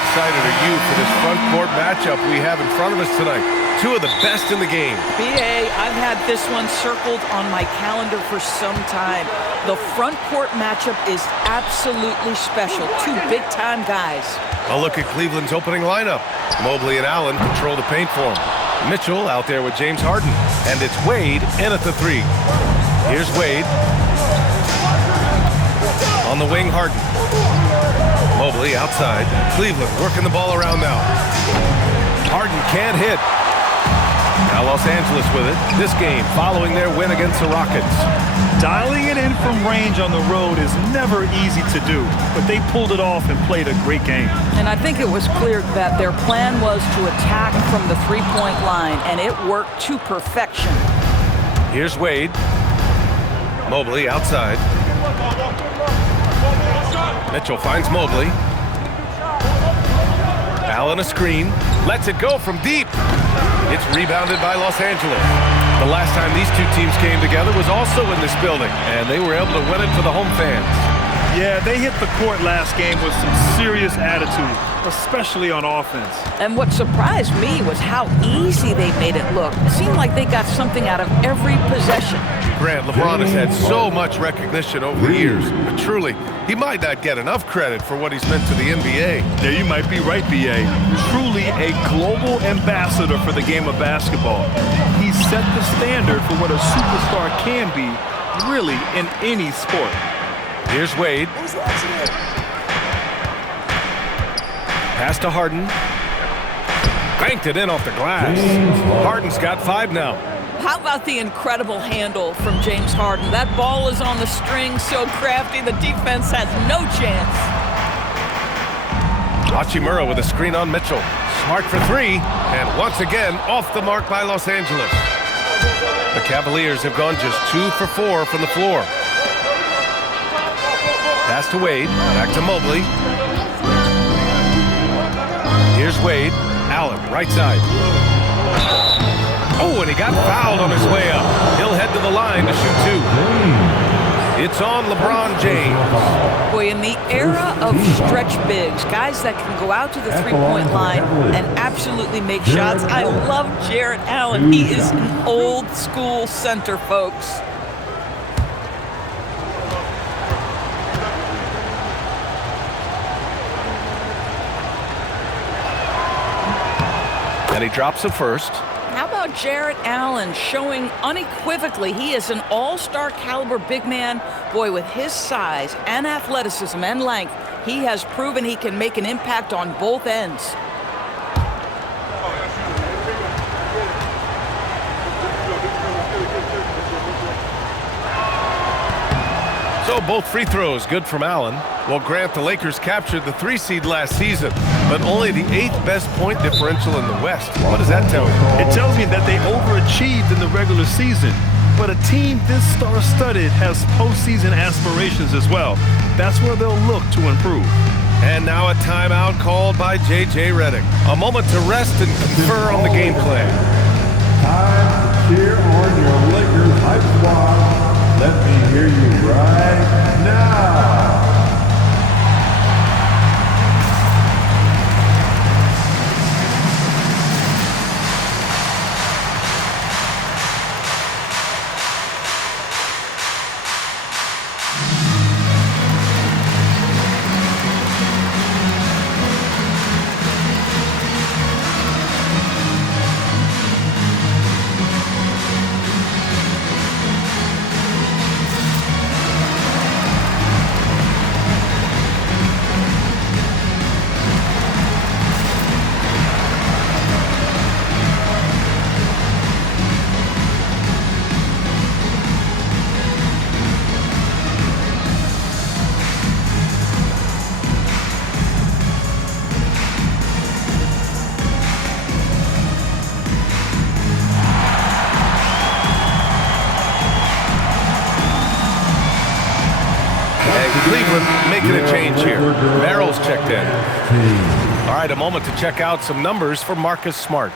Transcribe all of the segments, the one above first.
excited are you for this front court matchup we have in front of us tonight? Two of the best in the game. B.A., I've had this one circled on my calendar for some time. The front court matchup is absolutely special. Two big-time guys. A look at Cleveland's opening lineup. Mobley and Allen control the paint for him. Mitchell out there with James Harden. And it's Wade in at the three. Here's Wade. On the wing, Harden. Mobley outside. Cleveland working the ball around now. Harden can't hit. Now Los Angeles with it. This game following their win against the Rockets. Dialing it in from range on the road is never easy to do, but they pulled it off and played a great game. And I think it was clear that their plan was to attack from the three-point line, and it worked to perfection. Here's Wade. Mobley outside. Mitchell finds Mobley. Allen a screen. Lets it go from deep. It's rebounded by Los Angeles. The last time these two teams came together was also in this building, and they were able to win it for the home fans. Yeah, they hit the court last game with some serious attitude, especially on offense. And what surprised me was how easy they made it look. It seemed like they got something out of every possession. Grant, LeBron has had so much recognition over the years, but truly, he might not get enough credit for what he's meant to the NBA. Yeah, you might be right, B.A. Truly a global ambassador for the game of basketball. He set the standard for what a superstar can be, really, in any sport. Here's Wade. Pass to Harden. Banked it in off the glass. Harden's got 5 now. How about the incredible handle from James Harden? That ball is on the string, so crafty, the defense has no chance. Hachimura with a screen on Mitchell. Smart for 3, and once again, off the mark by Los Angeles. The Cavaliers have gone just 2 for 4 from the floor. Pass to Wade, back to Mobley. Here's Wade. Allen, right side. Oh, and he got fouled on his way up. He'll head to the line to shoot 2. It's on LeBron James. Boy, in the era of stretch bigs, guys that can go out to the three-point line and absolutely make shots, I love Jarrett Allen. He is an old-school center, folks. And he drops it first. How about Jarrett Allen showing unequivocally he is an all-star caliber big man? Boy, with his size and athleticism and length, he has proven he can make an impact on both ends. So both free throws good from Allen. Well, Grant, the Lakers captured the 3 seed last season, but only the 8th best point differential in the West. What does that tell you? It tells me that they overachieved in the regular season, but a team this star-studded has postseason aspirations as well. That's where they'll look to improve. And now a timeout called by J.J. Redick. A moment to rest and confer on the game plan. Time to cheer on your Lakers hype squad. Let me hear you right now. Cleveland making a change here. Merrill's checked in. All right, a moment to check out some numbers for Marcus Smart.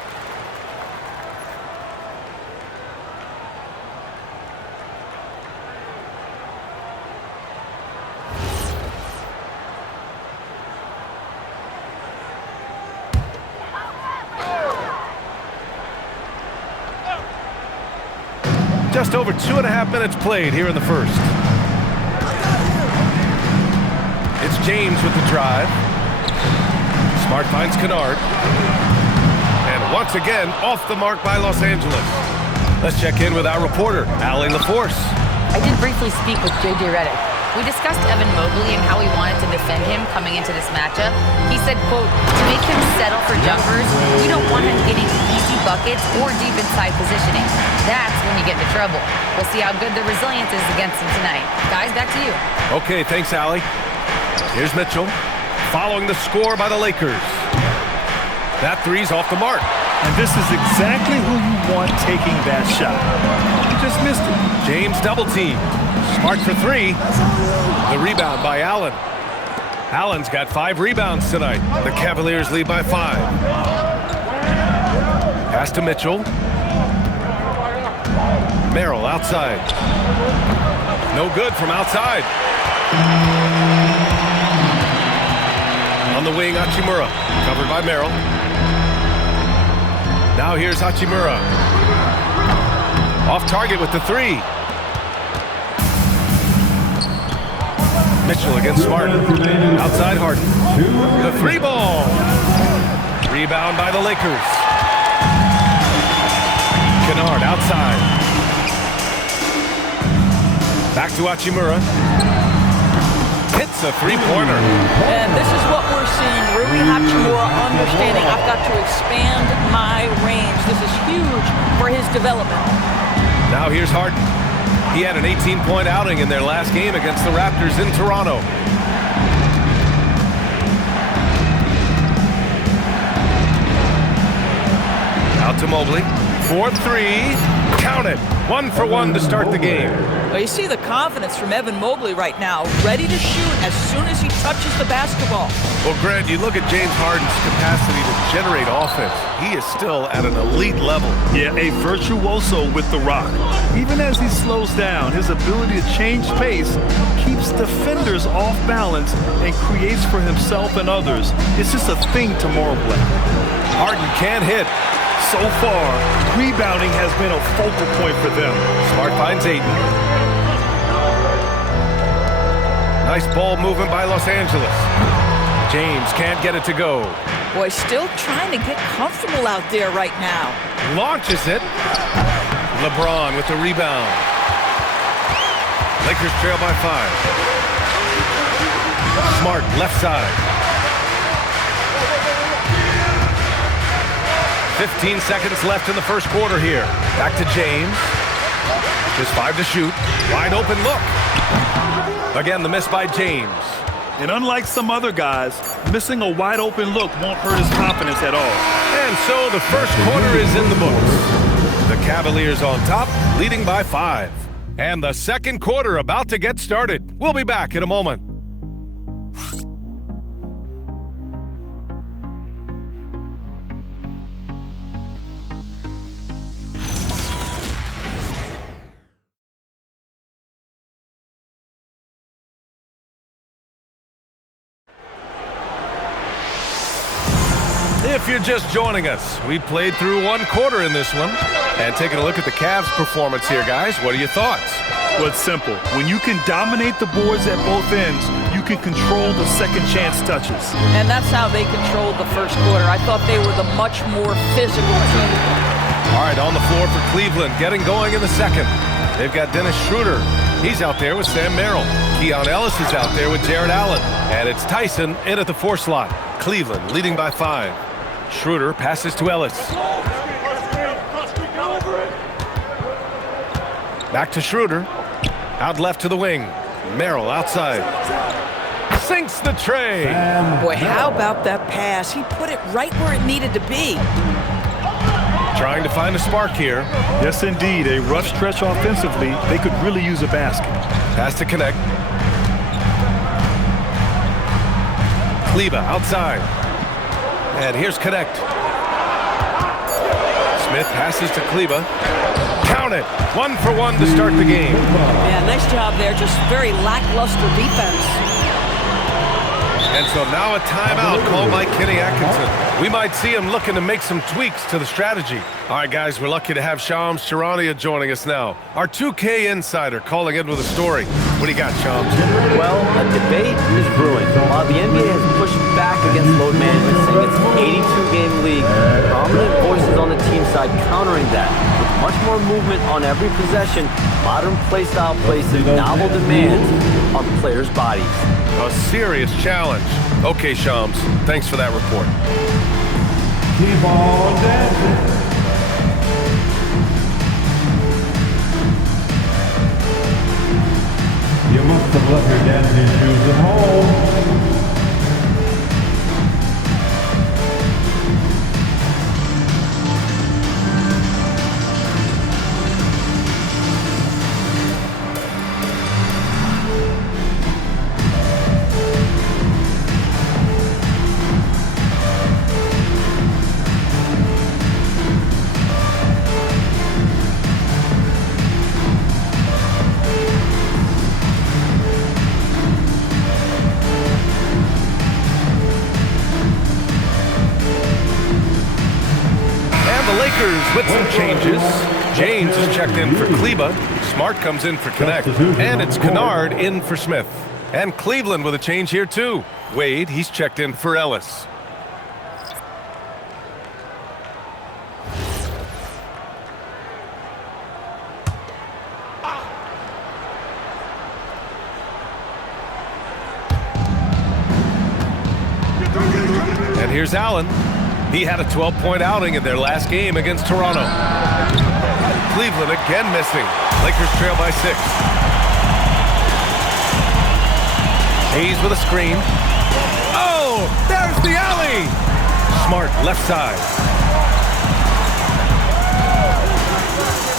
Just over 2.5 minutes played here in the first. It's James with the drive. Smart finds Kennard. And once again, off the mark by Los Angeles. Let's check in with our reporter, Allie LaForce. I did briefly speak with J.J. Redick. We discussed Evan Mobley and how we wanted to defend him coming into this matchup. He said, quote, to make him settle for jumpers, we don't want him getting easy buckets or deep inside positioning. That's when you get into trouble. We'll see how good the resilience is against him tonight. Guys, back to you. Okay, thanks, Allie. Here's Mitchell, following the score by the Lakers. That three's off the mark. And this is exactly who you want taking that shot. He just missed it. James double team. Smart for three. The rebound by Allen. Allen's got 5 rebounds tonight. The Cavaliers lead by 5. Pass to Mitchell. Merrill outside. No good from outside. On the wing, Hachimura. Covered by Merrill. Now here's Hachimura. Off target with the 3. Mitchell against Smart. Outside Harden. The 3 ball. Rebound by the Lakers. Kennard outside. Back to Hachimura. Hits a 3-pointer. And this is what we're seeing. Rui Hachimura understanding I've got to expand my range. This is huge for his development. Now here's Harden. He had an 18-point outing in their last game against the Raptors in Toronto. Out to Mobley. 4-3. Count it. 1 for 1 to start the game. Well, you see the confidence from Evan Mobley right now, ready to shoot as soon as he touches the basketball. Well, Grant, you look at James Harden's capacity to generate offense. He is still at an elite level. Yeah, a virtuoso with the rock. Even as he slows down, his ability to change pace keeps defenders off balance and creates for himself and others. It's just a thing tomorrow play. Harden can't hit. So far, rebounding has been a focal point for them. Smart finds Ayton. Nice ball movement by Los Angeles. James can't get it to go. Boy, still trying to get comfortable out there right now. Launches it. LeBron with the rebound. Lakers trail by 5. Smart left side. 15 seconds left in the first quarter here. Back to James. Just 5 to shoot. Wide open look. Again, the miss by James. And unlike some other guys, missing a wide open look won't hurt his confidence at all. And so the first quarter is in the books. The Cavaliers on top, leading by 5. And the second quarter about to get started. We'll be back in a moment. If you're just joining us, we played through 1 quarter in this one. And taking a look at the Cavs' performance here, guys, what are your thoughts? Well, it's simple. When you can dominate the boards at both ends, you can control the second chance touches. And that's how they controlled the first quarter. I thought they were the much more physical team. All right, on the floor for Cleveland, getting going in the second. They've got Dennis Schroeder. He's out there with Sam Merrill. Keon Ellis is out there with Jared Allen. And it's Tyson in at the 4 slot. Cleveland leading by 5. Schroeder passes to Ellis. Back to Schroeder. Out left to the wing. Merrill outside. Sinks the tray. Boy, how about that pass? He put it right where it needed to be. Trying to find a spark here. Yes, indeed. A rough stretch offensively. They could really use a basket. Pass to Connect. Kleba outside. And here's Connect. Smith passes to Kleba. Count it. 1 for 1 to start the game. Yeah, nice job there. Just very lackluster defense. And so now a timeout called by Kenny Atkinson. We might see him looking to make some tweaks to the strategy. All right, guys, we're lucky to have Shams Charania joining us now. Our 2K insider calling in with a story. What do you got, Shams? Well, a debate is brewing. While the NBA has pushed back against load management, saying it's an 82-game league, prominent voices on the team side countering that. With much more movement on every possession, modern play style places novel demands on players' bodies. A serious challenge. Okay, Shams, thanks for that report. Keep on dancing. You must have left your dancing shoes at home. With some changes, James is checked in for Kleba. Smart comes in for Connect. And it's Kennard in for Smith. And Cleveland with a change here too. Wade, he's checked in for Ellis. And here's Allen. He had a 12-point outing in their last game against Toronto. Cleveland again missing. Lakers trail by 6. Hayes with a screen. Oh, there's the alley. Smart left side.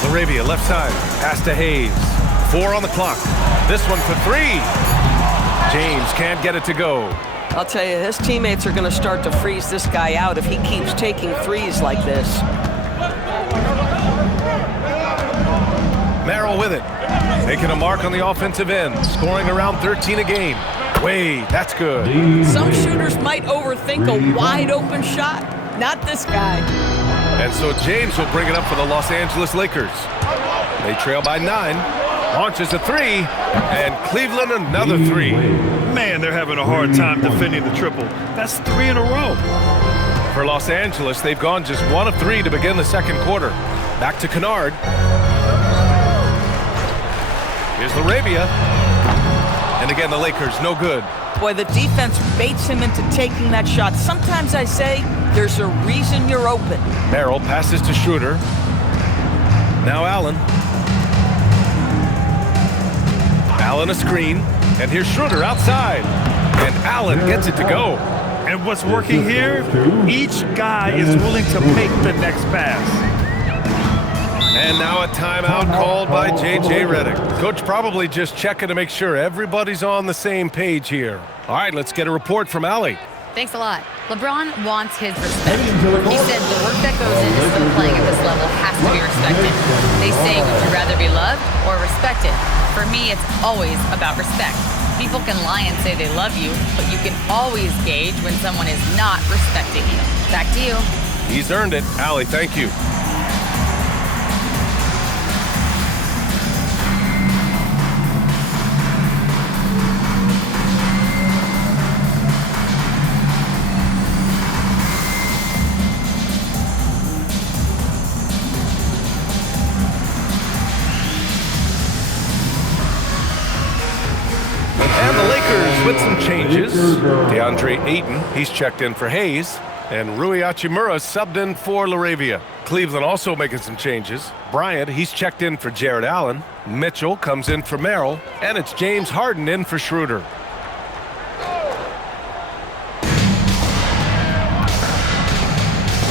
LaRavia left side. Pass to Hayes. 4 on the clock. This one for 3. James can't get it to go. I'll tell you, his teammates are going to start to freeze this guy out if he keeps taking threes like this. Merrill with it. Making a mark on the offensive end. Scoring around 13 a game. Wade, that's good. Some shooters might overthink a wide-open shot. Not this guy. And so James will bring it up for the Los Angeles Lakers. They trail by 9. Launches a 3. And Cleveland another 3. Man, they're having a hard time defending the triple. That's 3 in a row. For Los Angeles, they've gone just 1 of 3 to begin the second quarter. Back to Kennard. Here's LaRavia. And again, the Lakers, no good. Boy, the defense baits him into taking that shot. Sometimes I say, there's a reason you're open. Merrill passes to Schroeder. Now Allen. Allen a screen. And here's Schroeder outside. And Allen gets it to go. And what's working here? Each guy is willing to make the next pass. And now a timeout called by J.J. Redick. Coach probably just checking to make sure everybody's on the same page here. All right, let's get a report from Allie. Thanks a lot. LeBron wants his respect. He said the work that goes into still playing at this level has to be respected. They say, would you rather be loved or respected? For me, it's always about respect. People can lie and say they love you, but you can always gauge when someone is not respecting you. Back to you. He's earned it. Allie, thank you. With some changes, DeAndre Ayton, he's checked in for Hayes, and Rui Hachimura subbed in for LaRavia. Cleveland also making some changes. Bryant, he's checked in for Jared Allen. Mitchell comes in for Merrill, and it's James Harden in for Schroeder.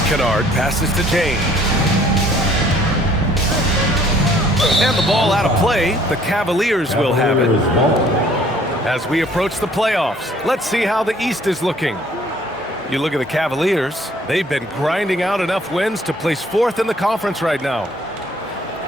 Kennard passes to James. And the ball out of play. The Cavaliers will have it. As we approach the playoffs, let's see how the East is looking. You look at the Cavaliers, they've been grinding out enough wins to place 4th in the conference right now.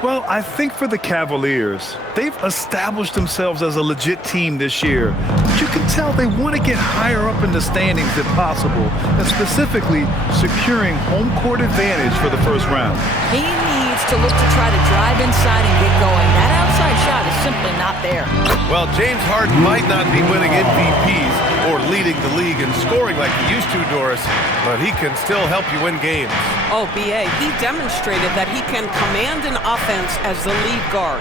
Well, I think for the Cavaliers, they've established themselves as a legit team this year. But you can tell they want to get higher up in the standings if possible, and specifically securing home court advantage for the first round. He needs to look to try to drive inside and get going. That outside shot is simply not there. Well, James Harden might not be winning MVPs or leading the league in scoring like he used to, Doris, but he can still help you win games. Oh, B.A., he demonstrated that he can command an offense as the lead guard.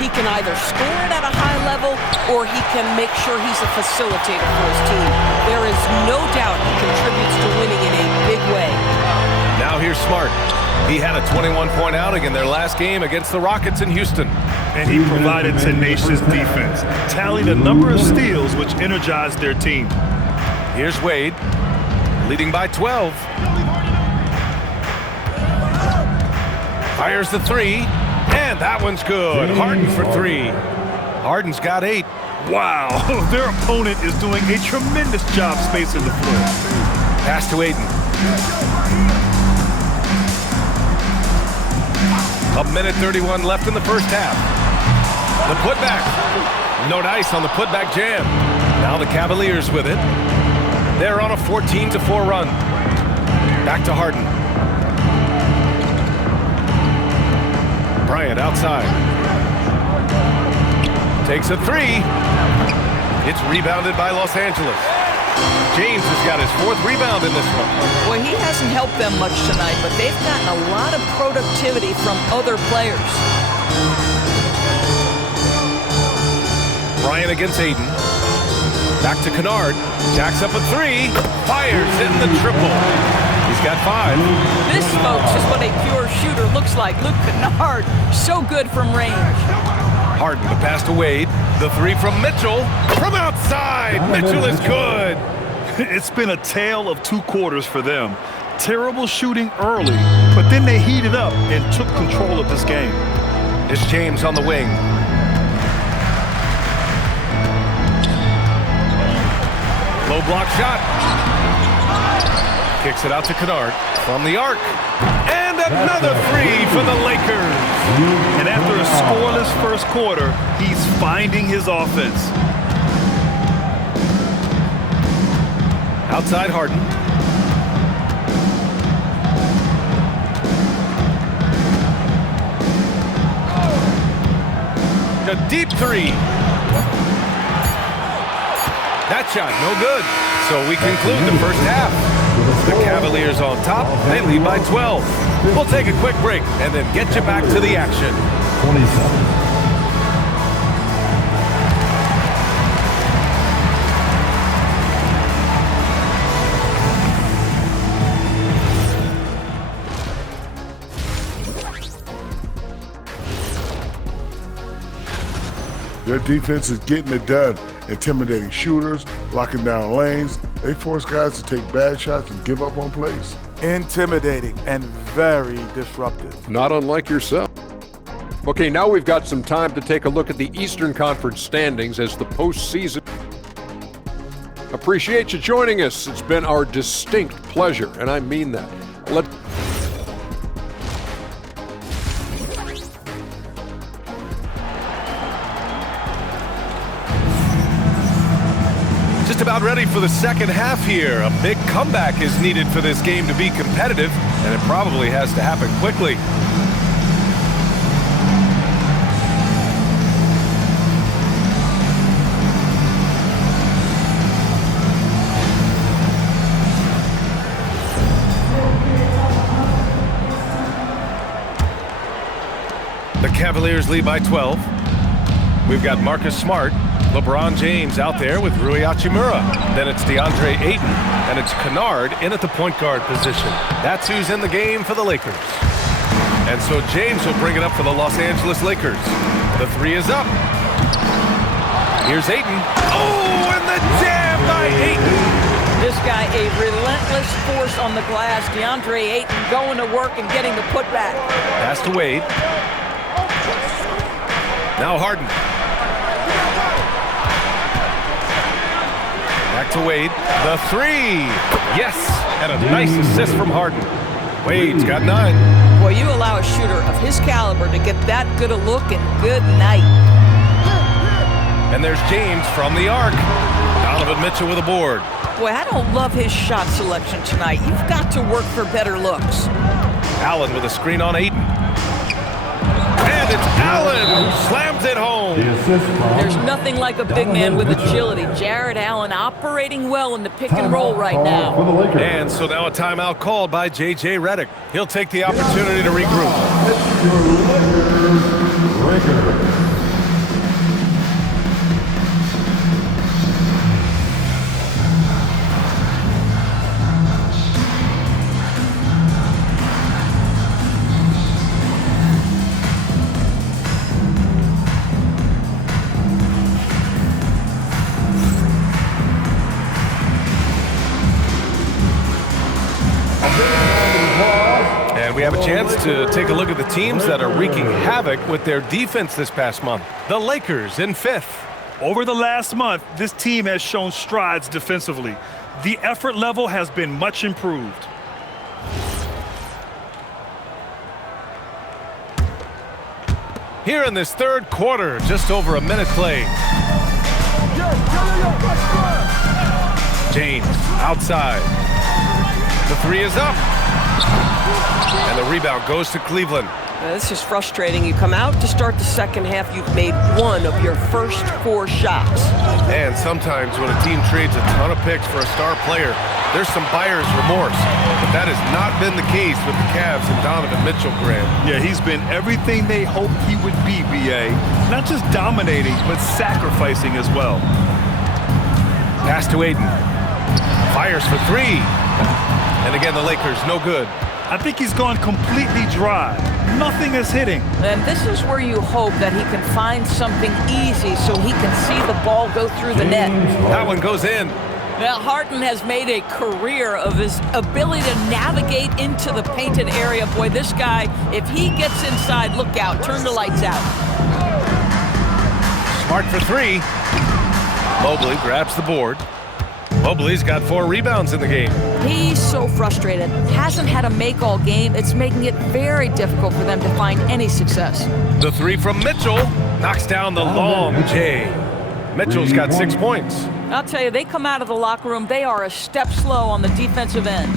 He can either score it at a high level or he can make sure he's a facilitator for his team. There is no doubt he contributes to winning in a big way. Now here's Smart. He had a 21-point outing in their last game against the Rockets in Houston. And he provided tenacious defense, tallied a number of steals which energized their team. Here's Wade, leading by 12. Fires the three, and that one's good. Harden for three. Harden's got 8. Wow, their opponent is doing a tremendous job spacing the floor. Pass to Aiden. A minute 31 left in the first half. The putback. No dice on the putback jam. Now the Cavaliers with it. They're on a 14-4 run. Back to Harden. Bryant outside. Takes a three. It's rebounded by Los Angeles. James has got his 4th rebound in this one. Well, he hasn't helped them much tonight, but they've gotten a lot of productivity from other players. Bryant against Aiden. Back to Kennard. Jacks up a 3. Fires in the triple. He's got 5. This, folks, is what a pure shooter looks like. Luke Kennard, so good from range. Harden, the pass to Wade. The 3 from Mitchell. From outside. Mitchell is good. It's been a tale of 2 quarters for them. Terrible shooting early, but then they heated up and took control of this game. It's James on the wing. Low block shot. Kicks it out to Kennard from the arc. And another 3 for the Lakers. And after a scoreless first quarter, he's finding his offense. Outside Harden. A deep 3. That shot, no good. So we conclude the first half. The Cavaliers on top. They lead by 12. We'll take a quick break and then get you back to the action. 27. Their defense is getting it done, intimidating shooters, locking down lanes. They force guys to take bad shots and give up on plays. Intimidating and very disruptive. Not unlike yourself. Okay, now we've got some time to take a look at the Eastern Conference standings as the postseason. Appreciate you joining us. It's been our distinct pleasure, and I mean that. Just about ready for the second half here. A big comeback is needed for this game to be competitive, and it probably has to happen quickly. The Cavaliers lead by 12. We've got Marcus Smart, LeBron James out there with Rui Hachimura. Then it's DeAndre Ayton, and it's Kennard in at the point guard position. That's who's in the game for the Lakers. And so James will bring it up for the Los Angeles Lakers. The 3 is up. Here's Ayton. Oh, and the jam by Ayton. This guy, a relentless force on the glass. DeAndre Ayton going to work and getting the putback. Pass to Wade. Now Harden. Back to Wade. The 3. Yes, and a nice assist from Harden. Wade's got 9. Boy, you allow a shooter of his caliber to get that good a look, and good night. And there's James from the arc. Donovan Mitchell with a board. Boy, I don't love his shot selection tonight. You've got to work for better looks. Allen with a screen on Ayton. And it's Allen who slams it home. There's nothing like a big man with agility. Jared Allen operating well in the pick and roll right now. And so now a timeout called by J.J. Redick. He'll take the opportunity to regroup. And we have a chance to take a look at the teams that are wreaking havoc with their defense this past month. The Lakers in 5th. Over the last month, this team has shown strides defensively. The effort level has been much improved. Here in this third quarter, just over a minute played. James outside. The three is up. And the rebound goes to Cleveland. This is frustrating. You come out to start the second half, you've made one of your first 4 shots. And sometimes when a team trades a ton of picks for a star player, there's some buyer's remorse. But that has not been the case with the Cavs and Donovan Mitchell, Grant. Yeah, he's been everything they hoped he would be, B.A. Not just dominating, but sacrificing as well. Pass to Ayton. Fires for 3. And again, the Lakers, no good. I think he's gone completely dry. Nothing is hitting. And this is where you hope that he can find something easy so he can see the ball go through the net. That one goes in. Now, Harden has made a career of his ability to navigate into the painted area. Boy, this guy, if he gets inside, look out, turn the lights out. Smart for 3. Mobley grabs the board. Mobley's got 4 rebounds in the game. He's so frustrated. Hasn't had a make-all game. It's making it very difficult for them to find any success. The 3 from Mitchell knocks down the long J. Mitchell's got 6 points. I'll tell you, they come out of the locker room, they are a step slow on the defensive end.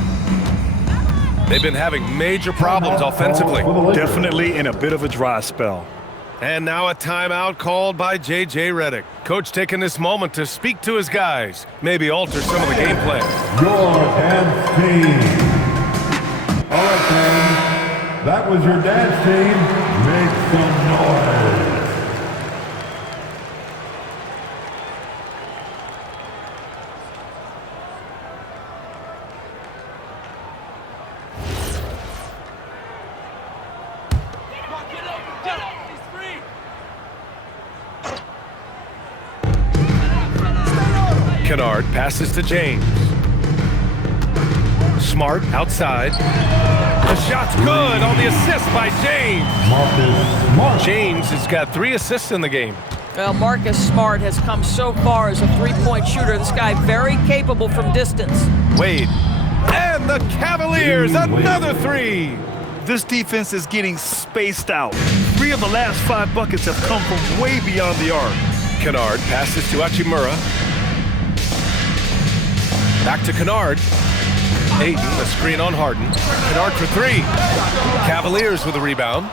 They've been having major problems offensively. Definitely in a bit of a dry spell. And now a timeout called by J.J. Redick. Coach taking this moment to speak to his guys, maybe alter some of the game plan. Your dance team. All right, fans. That was your dance team. Make some noise. Kennard passes to James. Smart outside. The shot's good on the assist by James. James has got 3 assists in the game. Well, Marcus Smart has come so far as a three-point shooter. This guy very capable from distance. Wade. And the Cavaliers, another 3. This defense is getting spaced out. 3 of the last 5 buckets have come from way beyond the arc. Kennard passes to Hachimura. Back to Kennard. Ayton, the screen on Harden. Kennard for 3. Cavaliers with a rebound.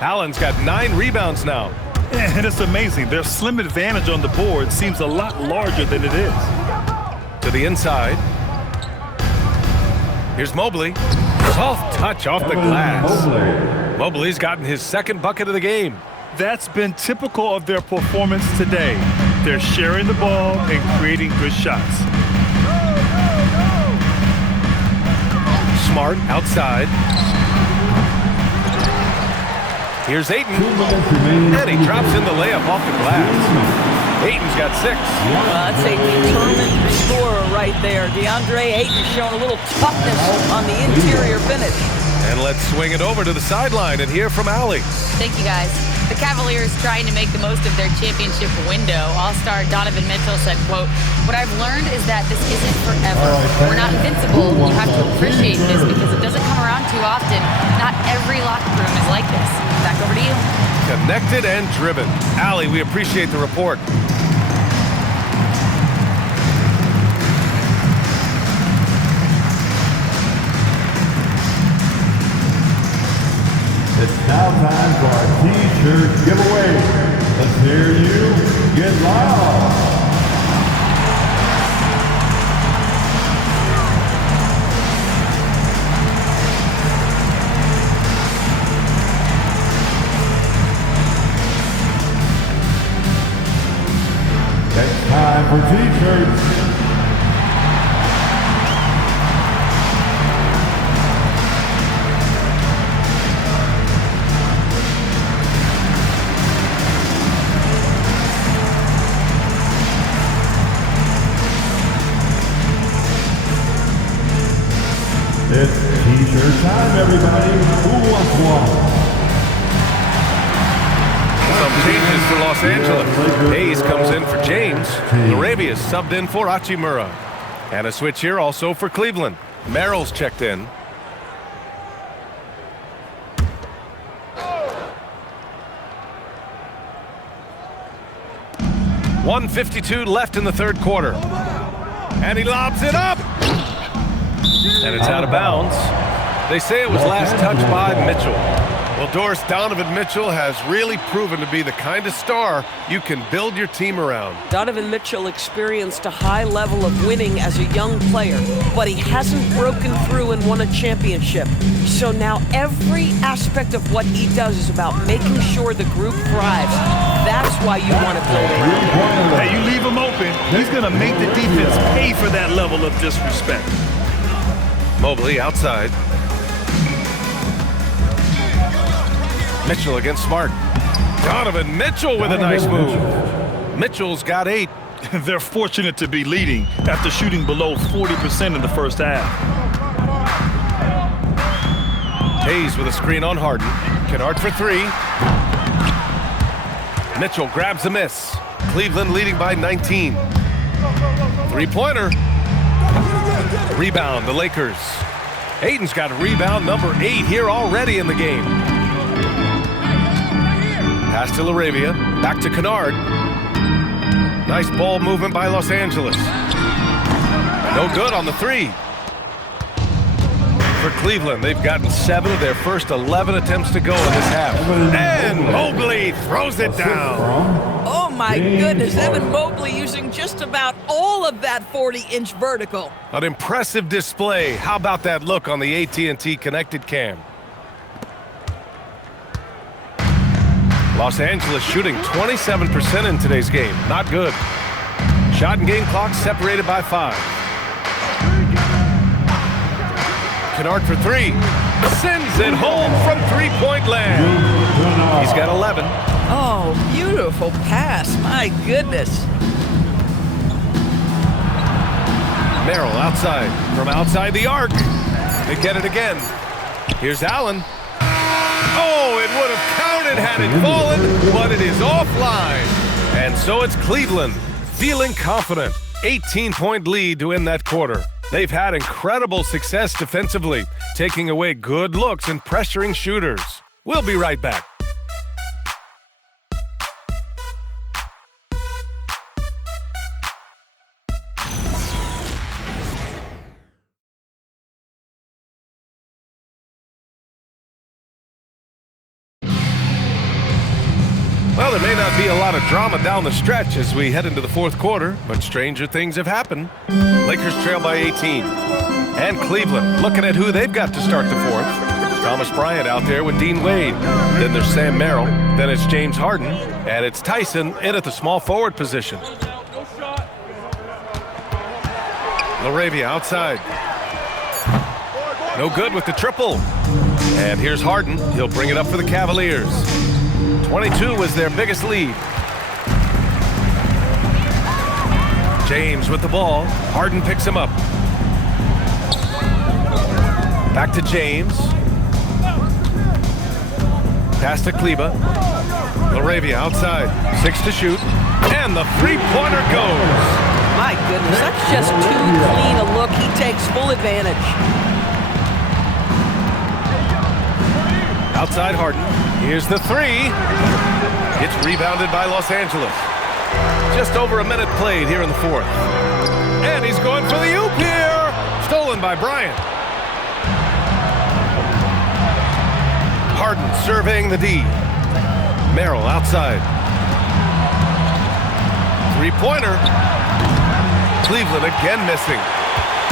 Allen's got 9 rebounds now. And it's amazing. Their slim advantage on the board seems a lot larger than it is. To the inside. Here's Mobley. Soft touch off the glass. Mobley's gotten his 2nd bucket of the game. That's been typical of their performance today. They're sharing the ball and creating good shots. Smart outside. Here's Ayton. And he drops in the layup off the glass. Ayton's got 6. That's a determined scorer right there. DeAndre Ayton showing a little toughness on the interior finish. And let's swing it over to the sideline and hear from Allie. Thank you, guys. The Cavaliers trying to make the most of their championship window. All-star Donovan Mitchell said, quote, "What I've learned is that this isn't forever. We're not invincible. You have to appreciate this because it doesn't come around too often. Not every every locker room is like this. Back over to you. Connected and driven. Allie, we appreciate the report. It's now time for our T-shirt giveaway. Let's hear you get loud. It's time for T-shirts. It's T-shirt time, everybody. Who wants one? Some changes for Los Angeles. Hayes comes in for James. LaRavia is subbed in for Hachimura. And a switch here also for Cleveland. Merrill's checked in. .152 left in the third quarter. And he lobs it up. And it's out of bounds. They say it was last touched by Mitchell. Well, Doris, Donovan Mitchell has really proven to be the kind of star you can build your team around. Donovan Mitchell experienced a high level of winning as a young player, but he hasn't broken through and won a championship. So now every aspect of what he does is about making sure the group thrives. That's why you want to build around him. Hey, you leave him open, he's going to make the defense pay for that level of disrespect. Mobley outside. Mitchell against Smart. Donovan Mitchell with a nice move. Mitchell's got 8. They're fortunate to be leading after shooting below 40% in the first half. Hayes with a screen on Harden. Kennard for 3. Mitchell grabs a miss. Cleveland leading by 19. Three-pointer. Rebound, the Lakers. Ayton's got rebound number 8 here already in the game. Pass to LaRavia. Back to Kennard. Nice ball movement by Los Angeles. No good on the 3. For Cleveland, they've gotten 7 of their first 11 attempts to go in this half. And Mobley throws it down. Oh my goodness, Evan Mobley using just about all of that 40-inch vertical. An impressive display. How about that look on the AT&T connected cam? Los Angeles shooting 27% in today's game. Not good. Shot and game clock separated by 5. Kennard for 3. Sends it home from three-point land. He's got 11. Oh, beautiful pass. My goodness. Merrill outside. From outside the arc. They get it again. Here's Allen. Oh, it would have counted had it fallen, but it is offline. And so it's Cleveland feeling confident. 18-point lead to end that quarter. They've had incredible success defensively, taking away good looks and pressuring shooters. We'll be right back. Well, there may not be a lot of drama down the stretch as we head into the fourth quarter, but stranger things have happened. Lakers trail by 18. And Cleveland looking at who they've got to start the fourth. Thomas Bryant out there with Dean Wade. Then there's Sam Merrill. Then it's James Harden. And it's Tyson in at the small forward position. LaRavia outside. No good with the triple. And here's Harden. He'll bring it up for the Cavaliers. 22 was their biggest lead. James with the ball. Harden picks him up. Back to James. Pass to Kleba. LaRavia outside. 6 to shoot. And the three-pointer goes. My goodness, that's just too clean a look. He takes full advantage. Outside Harden. Here's the three. It's rebounded by Los Angeles. Just over a minute played here in the fourth. And he's going for the oop here. Stolen by Bryant. Harden surveying the D. Merrill outside. Three-pointer. Cleveland again missing.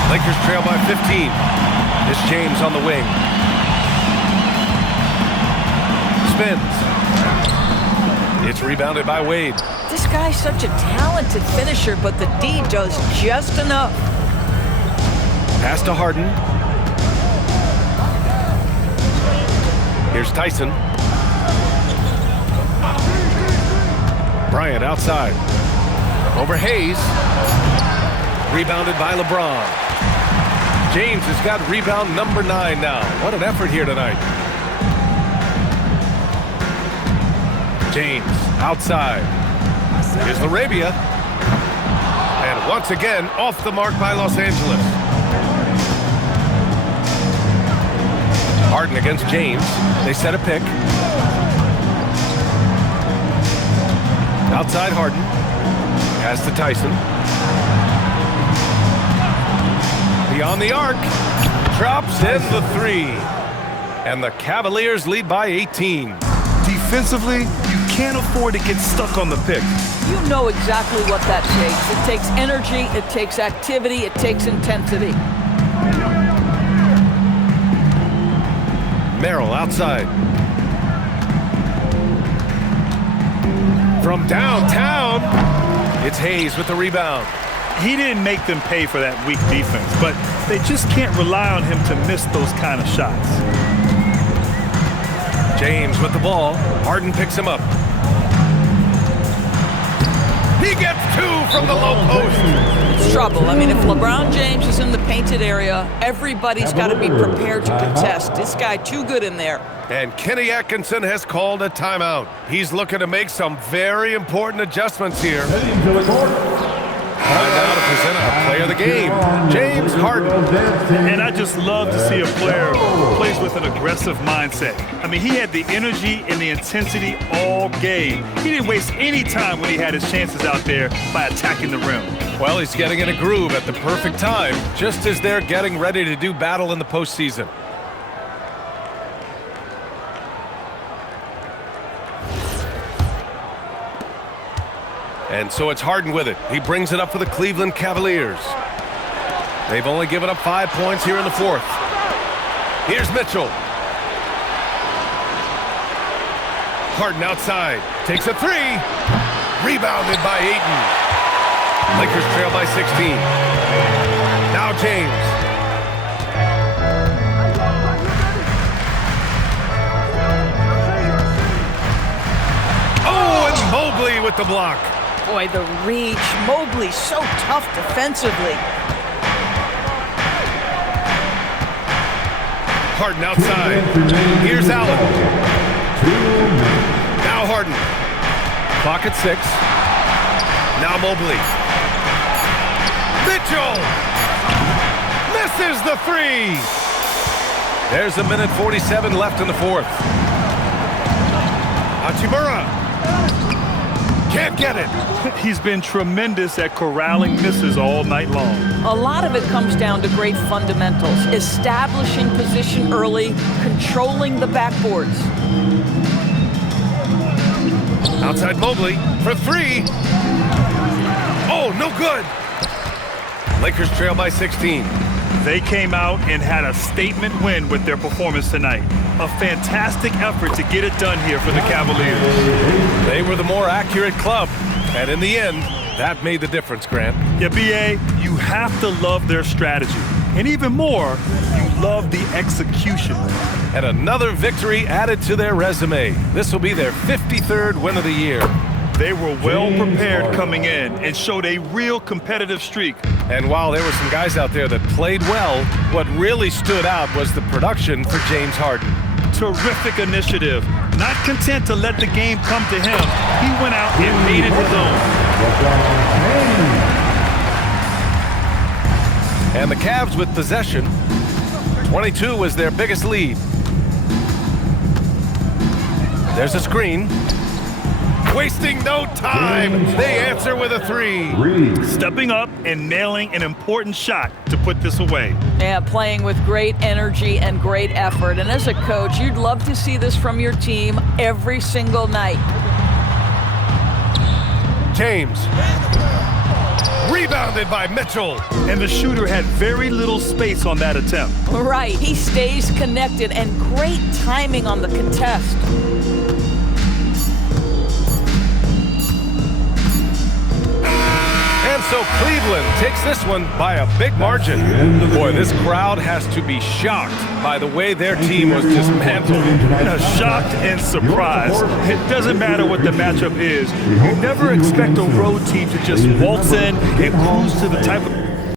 Lakers trail by 15. It's James on the wing. Spins. It's rebounded by Wade. This guy's such a talented finisher, but the D does just enough. Pass to Harden. Here's Tyson. Bryant outside. Over Hayes. Rebounded by LeBron. James has got rebound number 9 now. What an effort here tonight. James outside. Here's Arabia. And once again, off the mark by Los Angeles. Harden against James. They set a pick. Outside Harden. Pass to Tyson. Beyond the arc. Drops in the three. And the Cavaliers lead by 18. Defensively, you can't afford to get stuck on the pick. You know exactly what that takes. It takes energy, it takes activity, it takes intensity. Merrill outside. From downtown, it's Hayes with the rebound. He didn't make them pay for that weak defense, but they just can't rely on him to miss those kind of shots. James with the ball. Harden picks him up. He gets 2 from the low post. It's trouble. I mean, if LeBron James is in the painted area, everybody's got to be prepared to contest. This guy too good in there. And Kenny Atkinson has called a timeout. He's looking to make some very important adjustments here. Time now to present our player of the game, James Harden. And I just love to see a player who plays with an aggressive mindset. I mean, he had the energy and the intensity all game. He didn't waste any time when he had his chances out there by attacking the rim. Well, he's getting in a groove at the perfect time, just as they're getting ready to do battle in the postseason. And so it's Harden with it. He brings it up for the Cleveland Cavaliers. They've only given up 5 points here in the fourth. Here's Mitchell. Harden outside. Takes a three. Rebounded by Ayton. Lakers trail by 16. Now James. Oh, and Mobley with the block. Boy, the reach. Mobley so tough defensively. Harden outside. Here's Allen. Now Harden. Clock at 6. Now Mobley. Mitchell. Misses the three. There's 1:47 left in the fourth. Hachimura. Can't get it. He's been tremendous at corralling misses all night long. A lot of it comes down to great fundamentals. Establishing position early, controlling the backboards. Outside Mobley for three. Oh, no good. Lakers trail by 16. They came out and had a statement win with their performance tonight. A fantastic effort to get it done here for the Cavaliers. They were the more accurate club, and in the end, that made the difference, Grant. Yeah, B.A., you have to love their strategy. And even more, you love the execution. And another victory added to their resume. This will be their 53rd win of the year. They were well prepared coming in and showed a real competitive streak. And while there were some guys out there that played well, what really stood out was the production for James Harden. Terrific initiative. Not content to let the game come to him, he went out and made it his own. And the Cavs with possession. 22 was their biggest lead. There's a screen. Wasting no time. They answer with a 3. Stepping up and nailing an important shot to put this away. Yeah, playing with great energy and great effort. And as a coach, you'd love to see this from your team every single night. James. Rebounded by Mitchell. And the shooter had very little space on that attempt. Right, he stays connected and great timing on the contest. And so Cleveland takes this one by a big margin. Boy, this crowd has to be shocked by the way their team was dismantled. Shocked and surprised. It doesn't matter what the matchup is. You never expect a road team to just waltz in and cruise to the type of